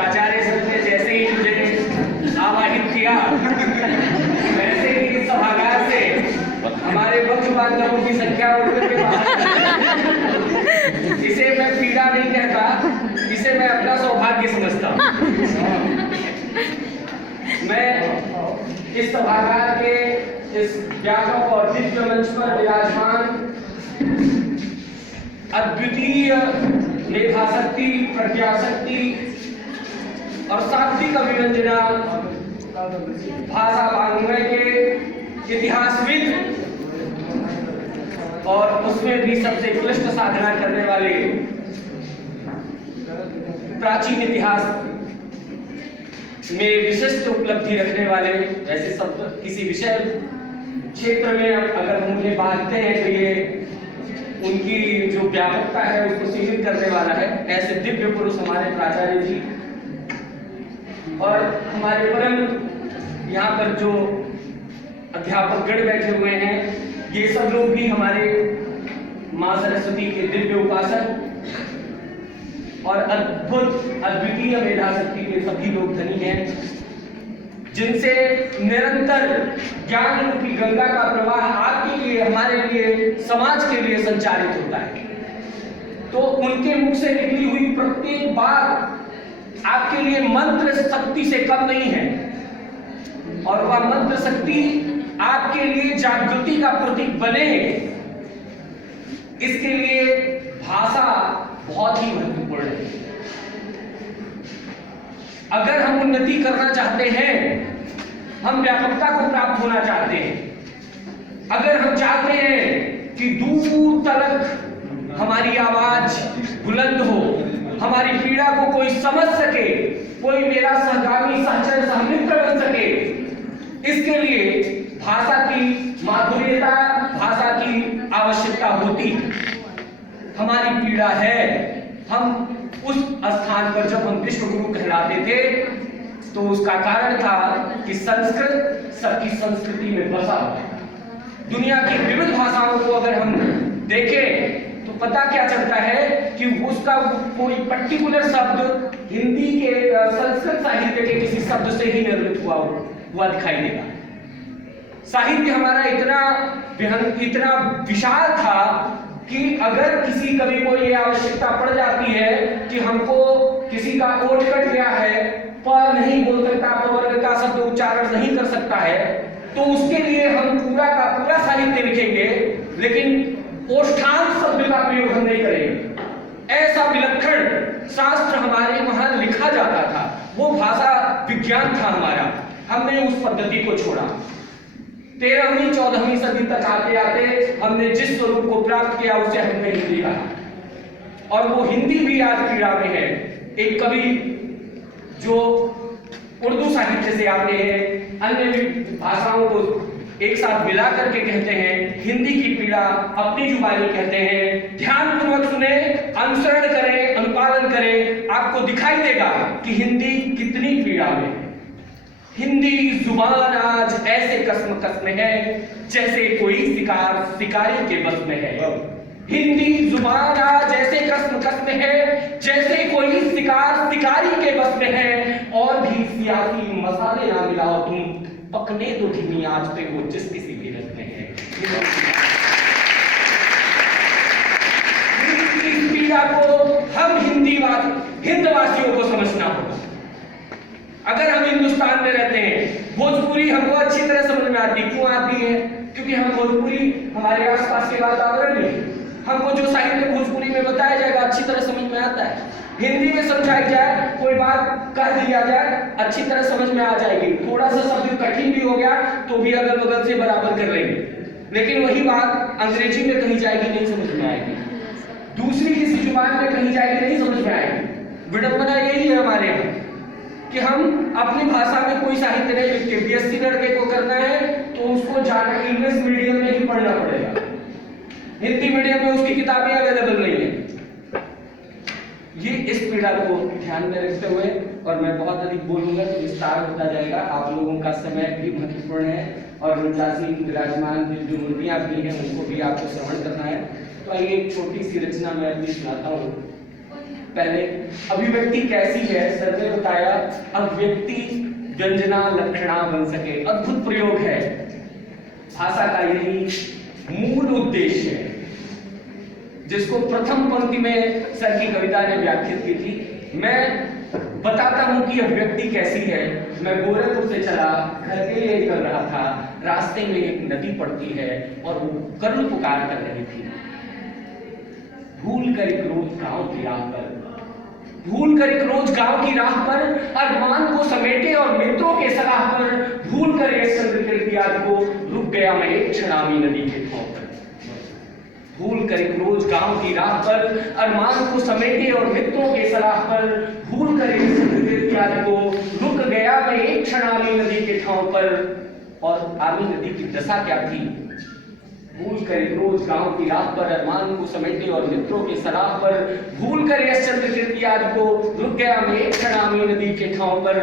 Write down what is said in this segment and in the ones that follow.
प्राचार्य सर ने जैसे ही मुझे आवाहित किया वैसे ही सभागार से हमारे वक्ष बांधवों की संख्या उड़कर के बाहर। इसे मैं पीड़ा नहीं कहता, इसे मैं अपना सौभाग्य समझता हूँ। मैं इस सभागार के इस व्यापक और दिव्य मंच पर विराजमान अद्वितीय मेधाशक्ति, प्रज्ञाशक्ति और सात्विक अभिव्यंजना भाषा वाङ्मय के इतिहासविद और उसमें भी सबसे क्लिष्ट साधना करने वाले प्राचीन इतिहास में विशिष्ट उपलब्धि रखने वाले, ऐसे सब किसी विषय क्षेत्र में अगर हम उन्हें बांटते हैं तो ये उनकी जो व्यापकता है उसको सीमित करने वाला है। ऐसे दिव्य पुरुष हमारे प्राचार्य जी और हमारे परम यहाँ पर जो अध्यापक गण बैठे हुए हैं, ये सब लोग भी हमारे माँ सरस्वती के दिव्य उपासक और अद्भुत अद्वितीय मेधाशक्ति के सभी लोग धनी हैं, जिनसे निरंतर ज्ञान रूपी गंगा का प्रवाह आपके लिए, हमारे लिए, समाज के लिए संचालित होता है। तो उनके मुख से निकली हुई प्रत्येक बात आपके लिए मंत्र शक्ति से कम नहीं है, और वह मंत्र शक्ति आपके लिए जागृति का प्रतीक बने, इसके लिए भाषा बहुत ही महत्वपूर्ण है। अगर हम उन्नति करना चाहते हैं, हम व्यापकता को प्राप्त होना चाहते हैं, अगर हम चाहते हैं कि दूर तक हमारी आवाज बुलंद हो, हमारी पीड़ा को कोई समझ सके, कोई मेरा सहगामी, सहचर, सहमित्र बन सके, इसके लिए भाषा की माधुर्यता, भाषा की आवश्यकता होती है। हमारी पीड़ा है, हम उस स्थान पर जब हम विश्व गुरु कहलाते थे तो उसका कारण था कि संस्कृत सबकी संस्कृति में बसा हुआ। दुनिया की विविध भाषाओं को अगर हम देखें तो पता क्या चलता है कि उसका कोई पर्टिकुलर शब्द हिंदी के संस्कृत साहित्य के किसी शब्द से ही निर्मित हुआ दिखाई देगा। साहित्य हमारा इतना विशाल था कि अगर किसी कवि को ये आवश्यकता पड़ जाती है कि हमको किसी का ओठ कट गया है, प नहीं बोल सकता, वर्ग का शब्द उच्चारण नहीं कर सकता है, तो उसके लिए हम पूरा का पूरा साहित्य लिखेंगे, लेकिन ओष्ठांत शब्द का प्रयोग हम नहीं करेंगे। ऐसा विलक्षण शास्त्र हमारे वहां लिखा जाता था, वो भाषा विज्ञान था हमारा। हमने उस पद्धति को छोड़ा। 13वीं 14वीं सदी तक आते आते हमने जिस स्वरूप को प्राप्त किया उसे हमने हिंदी कहा, और वो हिंदी भी आज पीड़ा में है। एक कवि जो उर्दू साहित्य से आते हैं, अन्य भाषाओं को एक साथ मिला करके कहते हैं, हिंदी की पीड़ा अपनी जुबानी कहते हैं। ध्यानपूर्वक सुने, अनुसरण करें, अनुपालन करें, आपको दिखाई देगा कि हिंदी कितनी पीड़ा में है। हिंदी जुबान आज ऐसे कसम है जैसे कोई शिकारी के बस में है। हिंदी जुबान आज ऐसे कसम है जैसे कोई शिकारी के बस में है। और भी सियासी मसाले ना मिलाओ तुम, पकने तो धीमी आज पे वो जिस किसी भी रस में है। इस पीड़ा को हम हिंदवासियों को समझना होगा। अगर हम हिंदुस्तान में रहते हैं, भोजपुरी हमको अच्छी तरह समझ में आती। क्यों आती है? क्योंकि हम भोजपुरी, हमारे आसपास के वातावरण में हमको जो साहित्य भोजपुरी में बताया जाएगा अच्छी तरह समझ में आता है। हिंदी में समझाई जाए, कोई बात कह दिया जाए, अच्छी तरह समझ में आ जाएगी। थोड़ा सा शब्द कठिन भी हो गया तो भी अगल बगल से बराबर कर लेंगे। लेकिन वही बात अंग्रेजी में कही जाएगी, नहीं समझ में आएगी। दूसरी किसी जुबान में कही जाएगी, नहीं समझ में आएगी। विडंबना यही है हमारे यहाँ कि हम अपनी भाषा में कोई साहित्य नहीं लिखते। बीएससी लड़के को करना है तो उसको जाना इंग्लिश मीडियम में ही पढ़ना पड़ेगा, हिंदी मीडियम में उसकी किताबें अवेलेबल नहीं है। ये इस पीड़ा को ध्यान में रखते हुए, और मैं बहुत अधिक बोलूंगा तो विस्तार होता जाएगा, आप लोगों का समय भी महत्वपूर्ण है और उनचासी विराजमान जो मूर्तियां भी हैं उनको भी आपको श्रवण करना है। तो आइए एक छोटी सी रचना मैं अपनी सुनाता हूँ। पहले अभिव्यक्ति कैसी है, सर ने बताया अव्यक्ति व्यंजना लक्षणा बन सके। अद्भुत प्रयोग है। भाषा का यही मूल उद्देश्य है, जिसको प्रथम पंक्ति में सर की कविता ने व्याख्यात की थी। मैं बताता हूं कि अभिव्यक्ति कैसी है। मैं गोरखपुर से चला, घर के लिए निकल रहा था, रास्ते में एक नदी पड़ती है और वो करुण पुकार कर रही थी। भूल कर एक रोज गांव की राह पर, भूल कर एक रोज गांव की राह पर, अरमान को समेटे और मित्रों के सलाह पर, भूल कर ये चंद्रकृति याद को, रुक गया मैं एक क्षणामी नदी के ठाव पर। भूल कर एक रोज गांव की राह पर, अरमान को समेटे और मित्रों के सलाह पर, भूल कर एक चंद्रकृति याद को, रुक गया मैं एक क्षणामी नदी के ठाव पर। और आमी नदी की दशा क्या थी? भूल कर एक रोज गांव की राह पर, अरमान को समेटे और मित्रों के सलाह पर, भूल कर इस चंद्रकृति याद को, रुक गया मैं एक क्षणामी नदी के ठाव पर।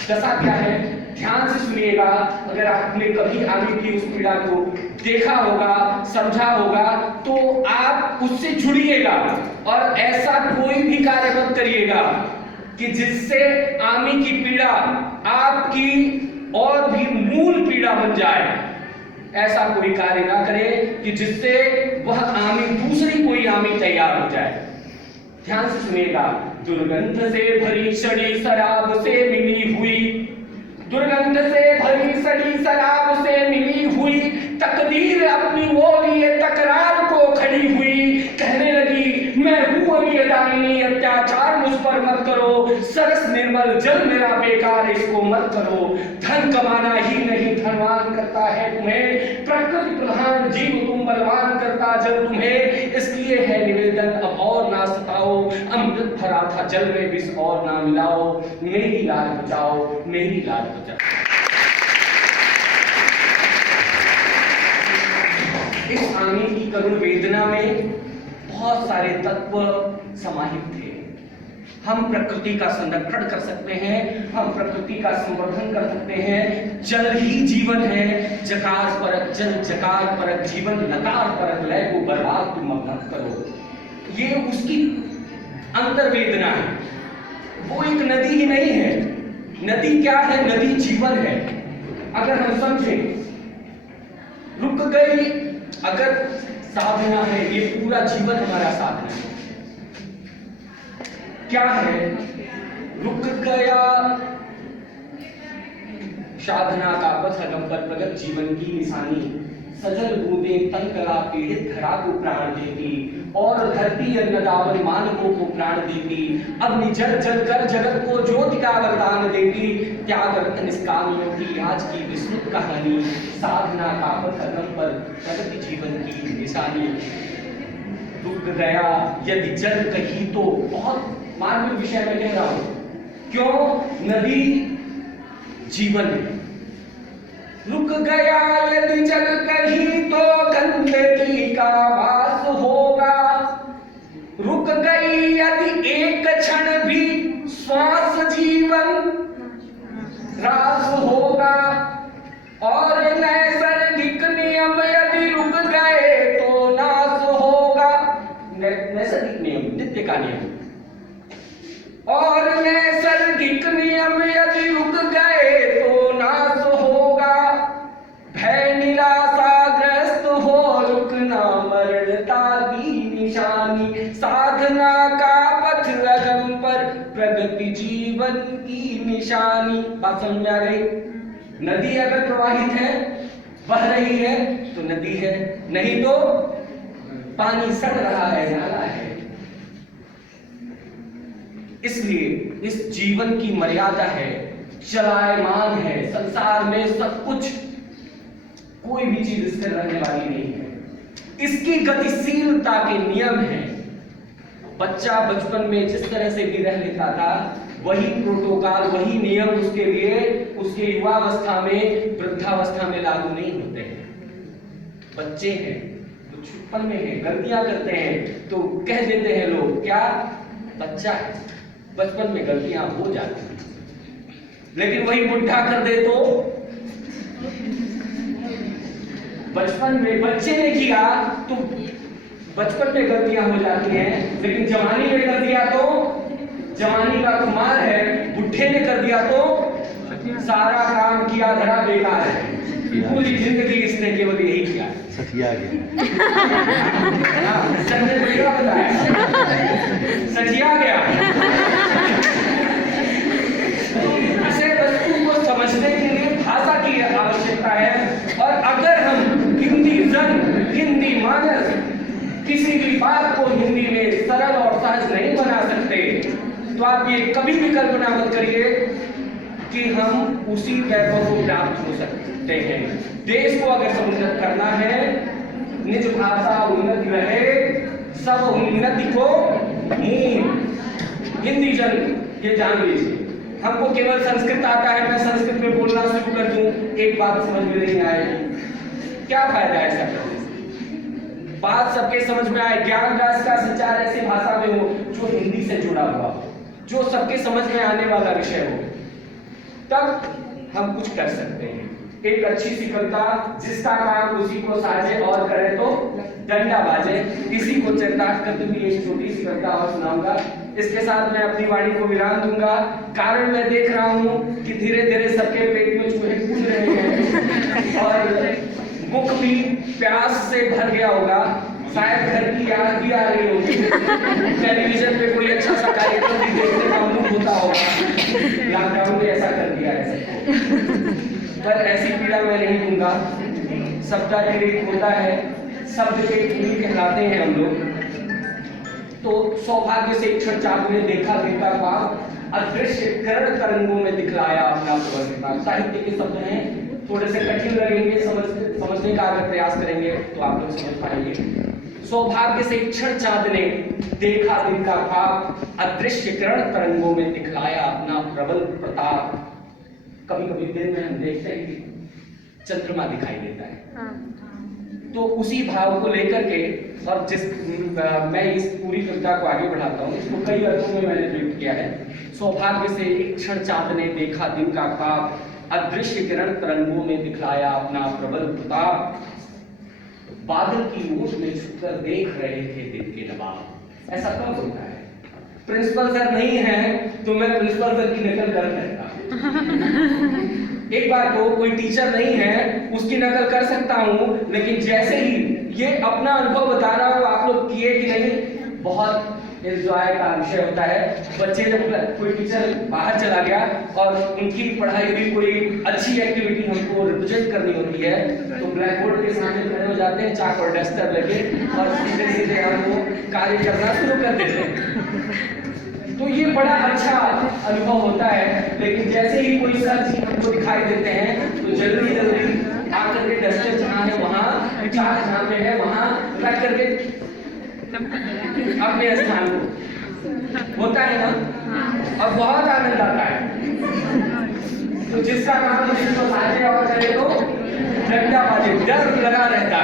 दशा क्या है? ध्यान से सुनिएगा। अगर आपने कभी आगे की उस पीड़ा को देखा होगा, समझा होगा, तो आप उससे जुड़िएगा और ऐसा कोई भी कार्य मत करिएगा कि जिससे आमी की पीड़ा आपकी और भी मूल पीड़ा बन जाए। ऐसा कोई कार्य ना करें कि जिससे वह आमी, दूसरी कोई आमी तैयार हो जाए। ध्यान से सुनिएगा। दुर्गंध से भरी सड़ी शराब से मिली हुई, दुर्गंध से भरी सड़ी शराब से मिली हुई, तकदीर अपनी वो लिए तकरार को खड़ी हुई। कहने लगी मैं हूं अभी दामिनी, अत्याचार मुझ पर मत करो, सरस निर्मल जल मेरा बेकार, इसको मत करो। धन कमाना ही नहीं धनवान करता है तुम्हें, प्रकृति प्रधान जीव तुम बलवान करता जल तुम्हें। इसलिए है निवेदन अब और ना सताओ, अमृत भरा था जल में विष और ना मिलाओ, मेरी लाज बचाओ, मेरी लाज बचाओ। इस आमी की करुण वेदना में बहुत सारे तत्व समाहित थे। हम प्रकृति का संरक्षण कर सकते हैं, हम प्रकृति का संवर्धन कर सकते हैं। जल ही जीवन है, जकार परक जल, जकार परक जीवन, नकार परक लय को बर्बाद तुम मत करो। ये उसकी अंतर्वेदना है। वो एक नदी ही नहीं है। नदी क्या है? नदी जीवन है। अगर हम समझें, रुक गई अगर साधना है, ये पूरा जीवन हमारा साधना है। क्या है? रुक गया साधना का पथ अगम पर प्रगट जीवन की निशानी, सजल बूंदे तन कला पीड़ित धरा को प्राण देती, और धरती अन्नदावन मानवों को प्राण देती, अग्नि जल जल कर जगत को ज्योति का वरदान देती। त्याग निष्कामियों की आज की विस्तृत कहानी, साधना का पथ अगम पर प्रगति जीवन की निशानी। रुक गया यदि जल कहीं तो, बहुत मार्मिक विषय में कह रहा हूं। क्यों? नदी जीवन है। रुक गया यदि जल कहीं तो गंदगी का वास होगा, रुक गई यदि एक क्षण भी श्वास जीवन रास होगा, और नैसर्गिक नियम यदि रुक गए तो नाश होगा। नैसर्गिक नियम, नित्य का नियम, और नैसर्गिक नियम यदि रुक गए तो नाश होगा। भय निराशाग्रस्त हो रुकना मरणता की निशानी, साधना का पथ अगम पर प्रगति जीवन की निशानी। बात समझ में आ गई? नदी अगर प्रवाहित है, बह रही है तो नदी है, नहीं तो पानी सड़ रहा है, नाला है। इसलिए इस जीवन की मर्यादा है, चलायमान है। संसार में सब कुछ, कोई भी चीज स्थिर रहने वाली नहीं है। इसकी गतिशीलता के नियम हैं। बच्चा बचपन में जिस तरह से भी रह लेता था, वही प्रोटोकॉल, वही नियम उसके लिए उसके युवावस्था में, वृद्धावस्था में लागू नहीं होते हैं। बच्चे हैं तो छुपन में है, गलतियां करते हैं तो कह देते हैं लोग क्या, बच्चा है। बचपन में गलतियां हो जाती हैं, लेकिन वही बुढ़ा कर दे तो, बचपन में बच्चे ने किया तो बचपन में गलतियां हो जाती हैं, लेकिन जवानी में कर दिया तो जवानी का कुमार है, बुढ़े ने कर कर दिया तो सारा काम किया धरा बेकार है। पूरी जिंदगी इसने केवल यही किया, सठिया गया। संजय बेटा बताया, सठिया गया। इसे वस्तु को समझने के लिए भाषा की आवश्यकता है, और अगर हम हिंदी जन, हिंदी मानस किसी भी बात को हिंदी में सरल और सहज नहीं बना सकते, तो आप ये कभी भी कल्पना मत करिए कि हम उसी वैभव को प्राप्त हो सकते हैं। देश को अगर समुन्नत करना है, निज भाषा उन्नति रहे, सब उन्नति को मूल। हिंदी जन ये जान लीजिए, हमको केवल संस्कृत आता है, मैं संस्कृत में बोलना शुरू कर दूं, एक बात समझ में नहीं आएगी, क्या फायदा है ऐसा करने से? बात सबके समझ में आए, ज्ञान रस का संचार ऐसी भाषा में हो जो हिंदी से जुड़ा हुआ हो, जो सबके समझ में आने वाला विषय हो, तब हम कुछ कर सकते हैं। एक अच्छी सी कविता, जिसका काम उसी को साजे और करे तो डंडा बाजे, इसी को चरितार्थ करते हुए एक छोटी सी कविता और सुनाऊंगा। इसके साथ मैं अपनी वाणी को विराम दूंगा। कारण मैं देख रहा हूँ कि धीरे धीरे सबके पेट में चूहे कूद रहे हैं और मुख भी प्यास से भर गया होगा, शायद घर की याद भी आ रही होगी, टेलीविजन पे कोई अच्छा सा कार्यक्रम भी देखने का मन होता होगा। लॉकडाउन ने ऐसा कर दिया है सबको, पर ऐसी पीड़ा मैं नहीं दूंगा। शब्दातिरेक होता है, शब्द के कीड़ी कहलाते हैं हम लोग। तो सौभाग्य से एक क्षण चाँद ने देखा देखा पाप, अदृश्य किरण तरंगों में दिखलाया अपना प्रभुता। साहित्य के शब्द हैं, थोड़े से कठिन लगेंगे, समझने का अगर प्रयास करेंगे तो आप लोग समझ पाएंगे। सौभाग्य से एक क्षण चाँद ने देखा दिन का पाप, अदृश्य किरण तरंगों में दिखलाया अपना प्रबल प्रताप। कभी कभी दिन में हम देखते हैं कि चंद्रमा दिखाई देता है, तो उसी भाव को लेकर के, और मैं इस पूरी कविता को आगे बढ़ाता हूँ, इसको कई अर्थों में मैंने व्यक्त किया है। सौभाग्य से एक क्षण चाँद ने देखा दिन का पाप, अदृश्य किरण तरंगों में दिखलाया अपना प्रबल प्रताप। बादल की ऊंच में छुपकर देख रहे थे दिन के नवाब। ऐसा कब होता है? प्रिंसिपल सर नहीं है तो मैं प्रिंसिपल सर की नकल कर सकता हूं। एक बार को कोई टीचर नहीं है, उसकी नकल कर सकता हूं, लेकिन जैसे ही ये अपना अनुभव बता रहा हूं, आप लोग किए कि नहीं, बहुत एंजॉय का विषय होता है। बच्चे जब कोई टीचर बाहर चला गया और उनकी पढ़ाई हुई कोई अच्छी एक्टिविटी हमको रिप्रेजेंट करनी होती है, तो ब्लैक बोर्ड के सामने खड़े हो जाते हैं, चाक और डस्टर लेके, और सीधे सीधे हमको कार्य करना शुरू कर देते हैं। तो ये बड़ा अच्छा अनुभव होता है। लेकिन जैसे ही कोई सर जी हमको दिखाई देते हैं, तो जल्दी जल्दी आकर के डस्टर जहाँ है वहाँ, चाक जहाँ पे है वहाँ रख करके अपने स्थान को, होता है ना, और बहुत आनंद आता है। तो जिसका काम जिसको साझे और करे तो डंडा बाजे, डर लगा रहता है।